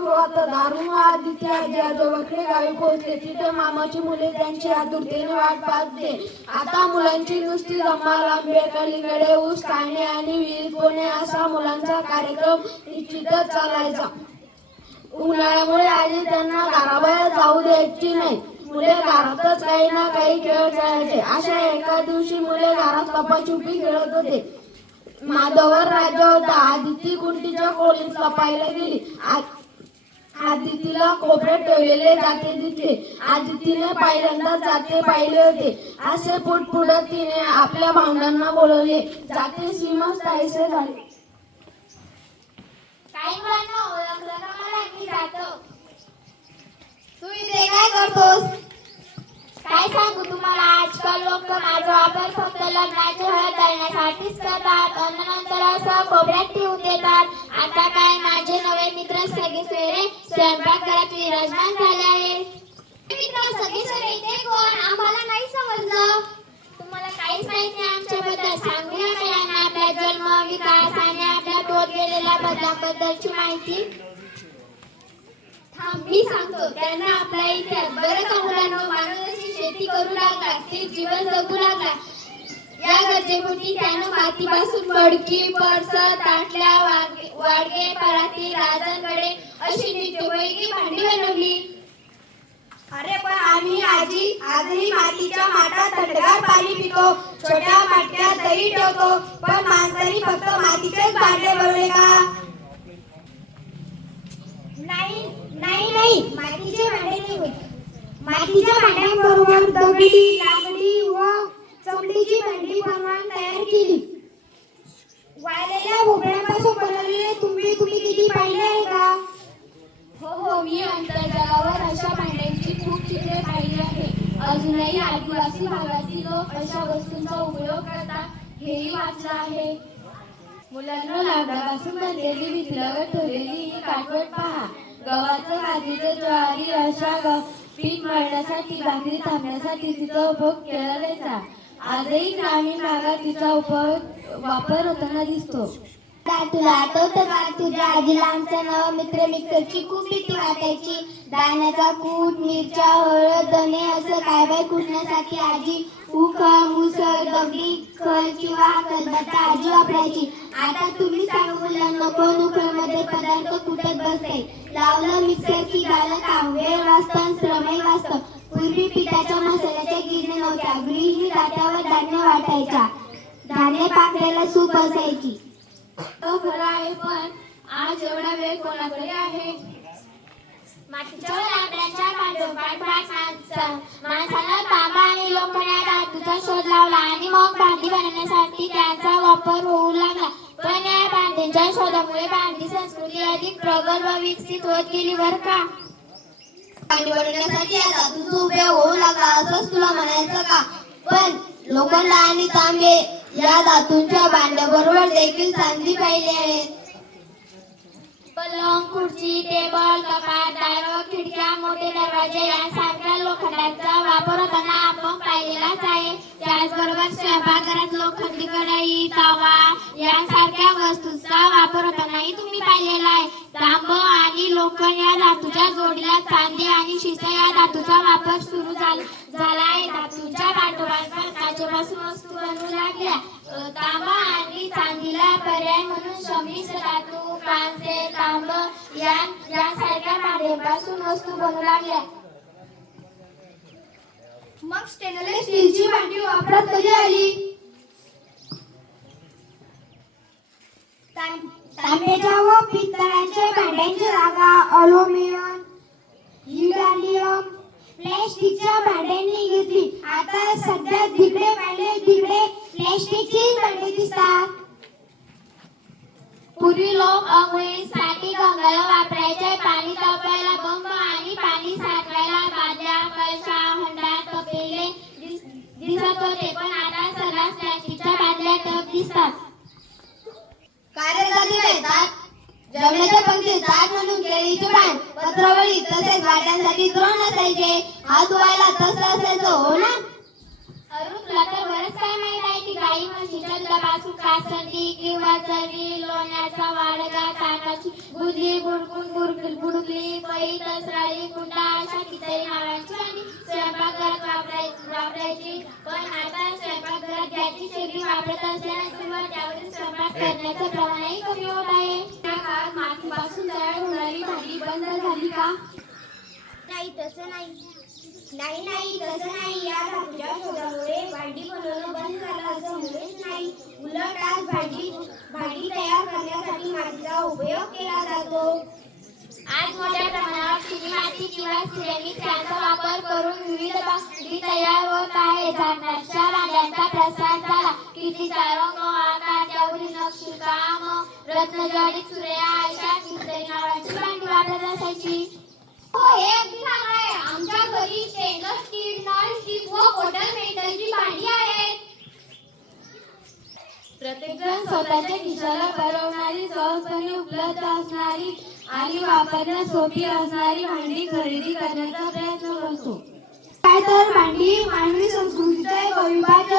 सुरुवात दारू आदिती आजी आजोबाकडे गावी पोहोचले. तिथे मामाची मुले त्यांची आतुरतेने वाट पाहते. आता मुलांची नुसती धम्माल आंबेडकरीकडे ऊस काढणे आणि विहीर कोणे असा मुलांचा कार्यक्रम निश्चितच चालायचा. उन्हाळ्यामुळे आजी त्यांना घराबाहेर जाऊ द्यायची नाही. मुले घरातच काही ना काही खेळ खेळायचे. अशा एका दिवशी मुले घरात लपाछुपी खेळत होते. माधवर राजा होता. आदिती कुंटीच्या खोलीत लपायला गेली. आदितीला कोपऱ्यात ठेवलेले जाते दिसले आदितीने पहिल्यांदा जाते पाहिले होते. असे पुटपुटत तिने आपल्या भावंडांना बोलवले. जाते सीमा काहीसे झाले. काही मुलांना ओळखलं का मला मी जातो. तू इथे काय करतोस? काय सांगू तुम्हाला? आजकाल लोक माझा वापर फक्त लग्नाचे हळद घालण्यासाठीच करतात. अन् नंतर असं कोपऱ्यात ठेवून देतात. आता काय माझे नवे मित्र सगळे स्वयंपाकघरात विराजमान झाले आहे. मित्र सगळे इथे कोण? आम्हाला नाही समजलं. तुम्हाला काहीच माहीत नाही आमच्याबद्दल सांगूया आपला जन्म विकास आणि आपल्या गेलेल्या माहिती. मी सांगतो. त्यांना आपला इतिहास बरं का मुलांना? माणूस शेती करू लागला ते जीवन जगू लागला. या गरजेपोटी त्यानं मातीपासून मडकी पळस ताटल्या वाडगे पराती राजांकडे अशी नित्योपयोगी भांडी बनवली. अरे पण आम्ही आजी आजही मातीच्या माठात थंडगार पाणी पितो छोट्या माठ्यात दही ठेवतो पण माणसांनी फक्त मातीचेच भांडे बनवले का? नाही नाही नाही मातीचे भांडे नाही मातीच्या भांड्यांबरोबर दगडी लाकडी व चपलीची भांडी बनवून तयार केली. वाळलेल्या भोपळ्यापासून बनवलेले तुम्ही तुम्ही किती पाहिले आहे का? हो हो मी अंतर्जगावर अशा भांड्यांची खूप चित्रे पाहिली आहे. अजूनही आदिवासी भागातील लोक अशा वस्तूंचा उपयोग करतात हेही वाचलं आहे. मुलांना लाकडापासून बनलेली भितल्यावर ठेवलेली ही काठवट पहा. गव्हाचं भाजीचं ज्वारी अशा पीक मळण्यासाठी भाकरी थांबण्यासाठी तिचा उपयोग केला जायचा. आजही ग्रामीण भागात तिचा उपयोग वापर होताना दिसतो. तुला आठवतं का? तुझ्या आजीला आमचा नवा मित्र मिक्सरची खूप भीती वाटायची दाण्याचा कूट मिरच्या हळद दणे असं काय बाय कुटण्यासाठी आजी उखळ मुसळ दगडी खल किंवा कलबत्ता आजी वापरायची. आता तुम्ही सांगा मुलांना कोण उखळमध्ये पदार्थ कुटत बसते? लावलं मिक्सर की झालं काम वेळ वाचतं श्रमही वाचतं पिठाच्या मसाल्याच्या गिरणी नव्हत्या. गृहिणी जात्यावर धान्य वाटायच्या. धान्य पाकळ्याला सूप असायची. तो खरं आहे पण आज एवढा वेळ कोणाकडे आहे? मातीच्या लाकडाच्या पाठोपाठ माणसा- माणसानं तांबा आणि लोखंड धातूचा शोध लावला आणि मग भांडी बनवण्यासाठी त्यांचा वापर होऊ लागला. पण या भांडीच्या शोधामुळे भांडी संस्कृती अधिक प्रगल्भ विकसित होत गेली बर का? पाणी बनवण्यासाठी या उपयोग होऊ लागला असंच तुला म्हणायचं का? पण लोखंड आणि तांबे या धातूंच्या भांड्याबरोबर देखील चांदी पाहिली आहे. पलंग खुर्ची टेबल कपाट दार खिडक्या मोठे दरवाजे यांसारख्या लोखंडाचा वापर होताना आपण पाहिलेलाच आहे. त्याचबरोबर स्वयंपाकघरात लोखंडी कढई तवा यांसारख्या वस्तूचा वापर होतानाही तुम्ही पाहिलेला आहे. तांब आणि लोखंड या धातूच्या जोडीला चांदी आणि शिसा या धातूचा वापर सुरू झाला झाला आहे. धातूच्या पाठोपाठ वस्तू बनवू लागल्या. तांबा आणि चांदीला पर्याय म्हणून शमीस धातू कांसे तांब या यांसारख्या भांड्यापासून वस्तू बनवू लागल्या. मग स्टेनलेस स्टीलची भांडी वापरात कधी आली? तांब्याच्या व पितळाच्या भांड्यांची जागा युरेनियम प्लॅस्टिकच्या भांड्यांनी घेतली आता सध्या जिकडे पाहिले तिकडे प्लॅस्टिकची भांडी दिसतात. पूर्वी लोक अंघोळीसाठी गंगाला वापरायचे पाणी तापायला बंब आणि पाणी साठवायला बादल्या कळशा हंडा तपेले दिस- दिसत होते. पण आता सर्रास प्लॅस्टिकच्या बादल्या टप दिसतात. कार्य येतात. जेवणाच्या पंक्तीत ताट म्हणून केळीचे पान पत्रावळी तसेच वाट्यांसाठी द्रोण असायचे. हात धुवायला तसं असायचं हो ना? अरुण तुला तर बरंच काय माहीत आहे की गाई म्हशीच्या दुधापासून कासंदी किंवा चरबी लोण्याचा वाडगा ताकाची गुदली बुडकुन बुडकुल बुडकुली पै तसराळी कुंडा अशा कितीतरी नावांची आणि स्वयंपाकघरात वापराय वापरायची पण आता स्वयंपाकघरात गॅसची शेगडी वापरत असल्यानं त्यावरील स्वयंपाक करण्याचं प्रमाणही कमी होत आहे. त्या काळात मातीपासून तयार होणारी भाजी बंद झाली का? नाही तसं नाही. नाही नाही तसं नाही. या भाजीच्या शोधामुळे भांडी बनवणं बंद झालं असं मुळीच नाही. उलट आज भांडी भांडी तयार करण्यासाठी मातीचा उपयोग केला जातो. माती किंवा सिरेमिक यांचा वापर करून विविध भांडी तयार होत आहे. झाडांच्या भांड्यांचा प्रसार झाला. कितीचा रंग आकार त्यावरील नक्षीकाम रत्नजडित सुरेया अशा कितीतरी नावाची भांडी वापरत असायची. हो हे अगदी चांगलं आहे. आमच्या घरी स्टेनलेस स्टील नॉन स्टिक व बॉटल मेटलची भांडी आहेत. प्रत्येकजण स्वतःच्या खिशाला परवणारी सहजपणे उपलब्ध असणारी आणि वापरण्यास सोपी असणारी भांडी खरेदी करण्याचा प्रयत्न करतो. काय तर भांडी मानवी संस्कृतीचा एक अविभाज्य